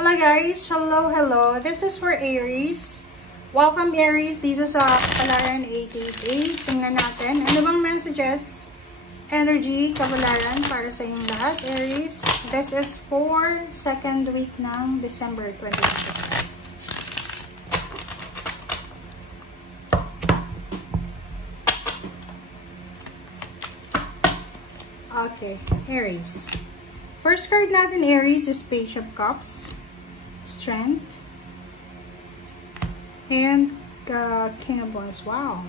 Hello guys! Hello! This is for Aries. Welcome Aries dito sa Kapalaran 888. Tingnan natin. Ano bang messages, energy, kapalaran para sa inyong lahat, Aries? This is for second week ng December 2025. Okay, Aries. First card natin, Aries, is Page of Cups, Strength, and King of Wands. Wow.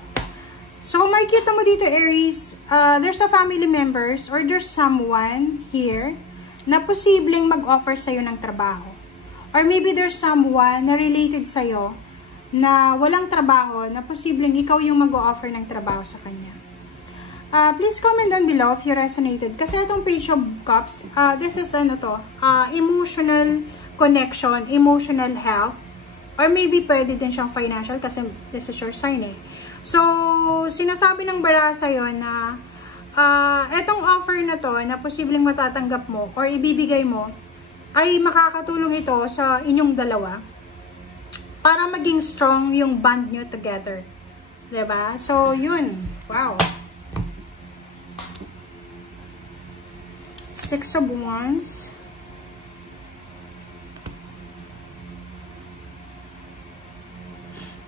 So, makikita mo dito, Aries, there's a family members or there's someone here na posibleng mag-offer sa'yo ng trabaho. Or maybe there's someone na related sa'yo na walang trabaho, na posibleng ikaw yung mag-offer ng trabaho sa kanya. Please comment down below if you resonated. Kasi itong Page of Cups, this is emotional connection, emotional help, or maybe pwede din siyang financial kasi this is your sign eh. So, sinasabi ng bara sa'yo na itong offer na to na posibleng matatanggap mo or ibibigay mo ay makakatulong ito sa inyong dalawa para maging strong yung bond nyo together. Diba? So, yun. Wow. Six of Wands.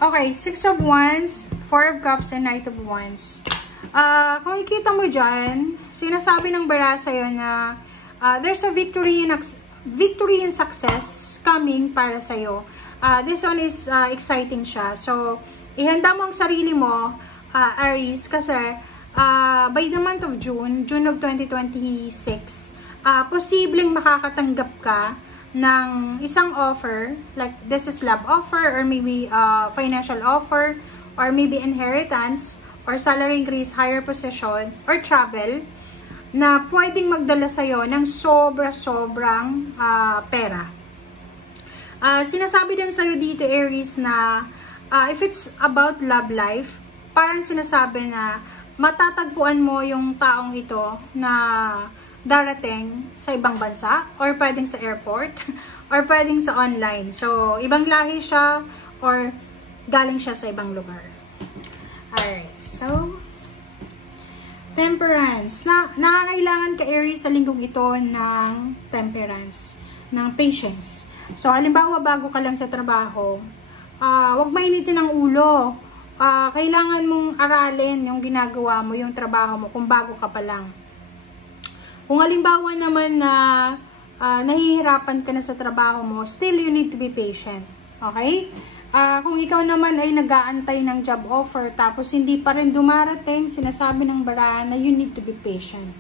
Okay, Six of Wands, Four of Cups, and Knight of Wands. Kung ikita mo dyan, sinasabi ng bara sa'yo na there's a victory and success coming para sa'yo. This one is exciting siya. So, ihanda mo ang sarili mo, Aries, kasi by the month of June of 2026, posibleng makakatanggap ka ng isang offer, like this is love offer, or maybe financial offer, or maybe inheritance, or salary increase, higher position, or travel, na pwedeng magdala sa'yo ng sobra-sobrang pera. Sinasabi din sa'yo dito, Aries, na if it's about love life, parang sinasabi na matatagpuan mo yung taong ito na darating sa ibang bansa, or pwedeng sa airport, or pwedeng sa online. So, ibang lahi siya, or galing siya sa ibang lugar. Alright, so, Temperance. Nakakailangan ka, Aries, sa linggong ito ng temperance, ng patience. So, halimbawa, bago ka lang sa trabaho, huwag mainitin ang ulo. Kailangan mong aralin yung ginagawa mo, yung trabaho mo, kung bago ka pa lang. Kung halimbawa naman na nahihirapan ka na sa trabaho mo, still you need to be patient. Okay? Kung ikaw naman ay nag-aantay ng job offer, tapos hindi pa rin dumarating, sinasabi ng bara na you need to be patient.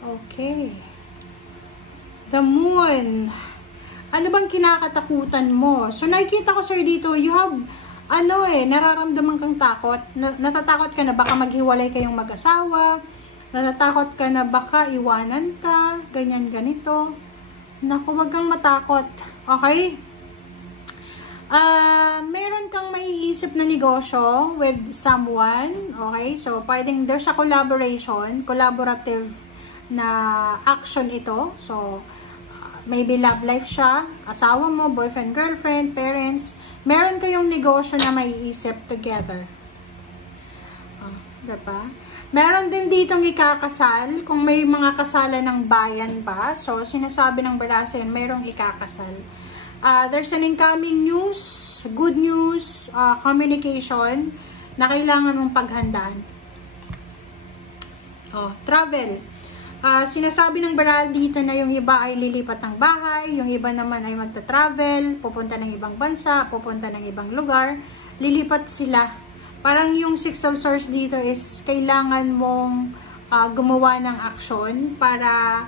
Okay. The Moon. Ano bang kinakatakutan mo? So, nakikita ko, sir, dito, you have nararamdaman kang takot. Natatakot ka na baka maghiwalay kayong mag-asawa. Natatakot ka na baka iwanan ka. Ganyan, ganito. Naku, wag kang matakot. Okay? Meron kang maiisip na negosyo with someone. Okay? So, pwedeng there's a collaborative na action ito. So, maybe love life siya, asawa mo, boyfriend, girlfriend, parents. Meron kayong negosyo na maiisip together. Diba? Meron din ditong ikakasal, kung may mga kasalan ng bayan ba. So, sinasabi ng barasa yun, mayroong ikakasal. There's an incoming news, good news, communication, na kailangan mong paghandaan. Travel. Sinasabi ng baral dito na yung iba ay lilipat ng bahay, yung iba naman ay magta-travel, pupunta ng ibang bansa, pupunta ng ibang lugar, lilipat sila. Parang yung Six of Swords dito is kailangan mong gumawa ng aksyon para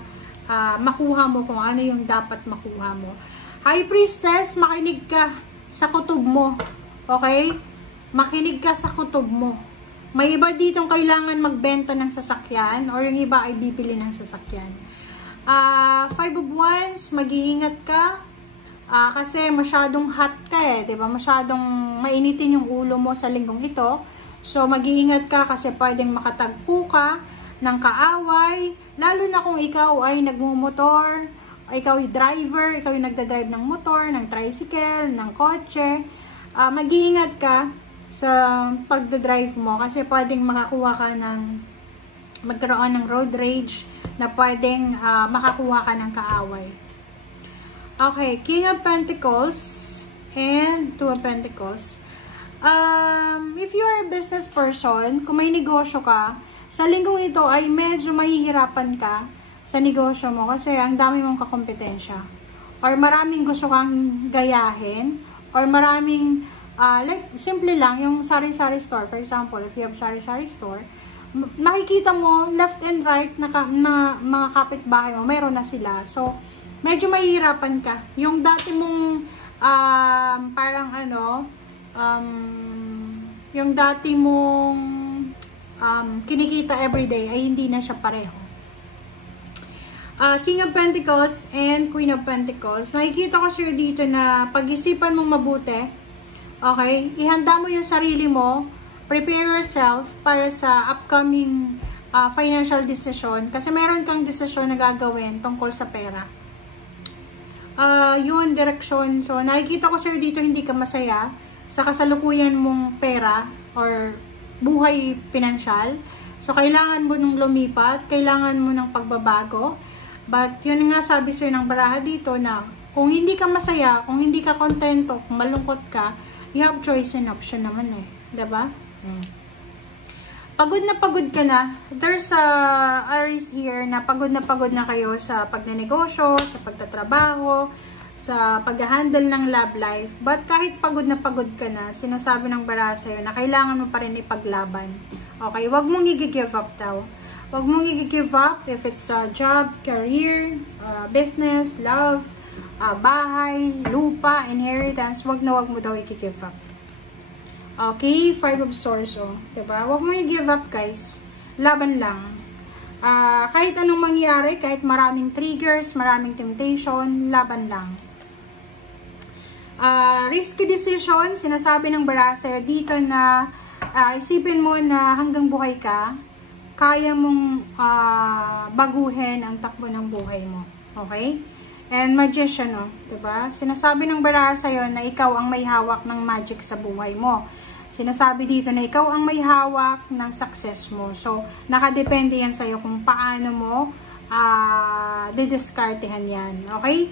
makuha mo kung ano yung dapat makuha mo. High Priestess, makinig ka sa kutob mo. Okay? Makinig ka sa kutob mo. May iba ditong kailangan magbenta ng sasakyan, or yung iba ay bibili ng sasakyan. Five of Wands, mag-iingat ka. Kasi masyadong hot ka eh, diba? Masyadong mainitin yung ulo mo sa linggong ito. So, mag-iingat ka kasi pwedeng makatagpo ka ng kaaway. Lalo na kung ikaw ay nagmumotor ikaw yung driver, ikaw yung nagdadrive ng motor, ng tricycle, ng kotse, mag-iingat ka sa pagdadrive mo kasi pwedeng makakuha ka ng magkaroon ng road rage na pwedeng makakuha ka ng kaaway. Okay, King of Pentacles and Two of Pentacles. If you are a business person, kung may negosyo ka, sa linggong ito ay medyo mahihirapan ka sa negosyo mo kasi ang dami mong kakompetensya. Or maraming gusto kang gayahin, or maraming, like, simple lang, yung sari-sari store. For example, if you have sari-sari store, makikita mo, left and right, na mga kapitbahay mo, mayroon na sila. So, medyo mahihirapan ka. Yung dati mong, parang yung dati mong kinikita everyday ay hindi na siya pareho. King of Pentacles and Queen of Pentacles. Nakikita ko sir dito na pag-isipan mong mabuti. Okay? Ihanda mo yung sarili mo. Prepare yourself para sa upcoming financial decision. Kasi meron kang decision na gagawin tungkol sa pera. Yun, direksyon. So, nakikita ko sir dito hindi ka masaya sa kasalukuyan mong pera or buhay pinansyal. So, kailangan mo nung lumipat, kailangan mo ng pagbabago. But, yun nga sabi sir ng baraha dito na kung hindi ka masaya, kung hindi ka kontento, kung malungkot ka, you have choice and option naman eh. Diba? Pagod ka na. There's a Aries here na pagod na kayo sa pagnenegosyo, sa pagtatrabaho, sa pag-handle ng love life. But kahit pagod ka na, sinasabi ng baraha sa'yo na kailangan mo pa rin ipaglaban. Okay? Huwag mong i-give up daw. Huwag mong i-give up if it's a job, career, business, love, bahay, lupa, inheritance. Huwag mo daw i-give up. Okay? Five of Swords. Diba? Huwag mong i-give up guys. Laban lang. Kahit anong mangyari, kahit maraming triggers, maraming temptation, laban lang. Risky decision, sinasabi ng baraha sa'yo dito na isipin mo na hanggang buhay ka, kaya mong baguhin ang takbo ng buhay mo. Okay? And Magician, diba? Sinasabi ng baraha sa'yo na ikaw ang may hawak ng magic sa buhay mo. Sinasabi dito na ikaw ang may hawak ng success mo. So, nakadepende yan sa'yo kung paano mo didiskartehan yan. Okay?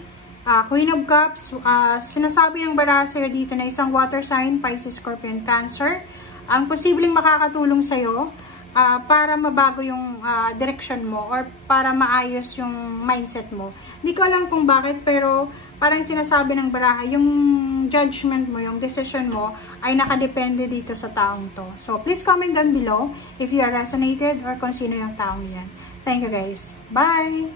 Queen of Cups, sinasabi ng baraha sa'yo dito na isang water sign, Pisces, Scorpion, Cancer, ang posibleng makakatulong sa'yo para mabago yung direction mo or para maayos yung mindset mo. Hindi ko alam kung bakit, pero parang sinasabi ng baraha, yung judgment mo, yung decision mo, ay nakadepende dito sa taong to. So, please comment down below if you are resonated or kung sino yung taong yan. Thank you guys. Bye!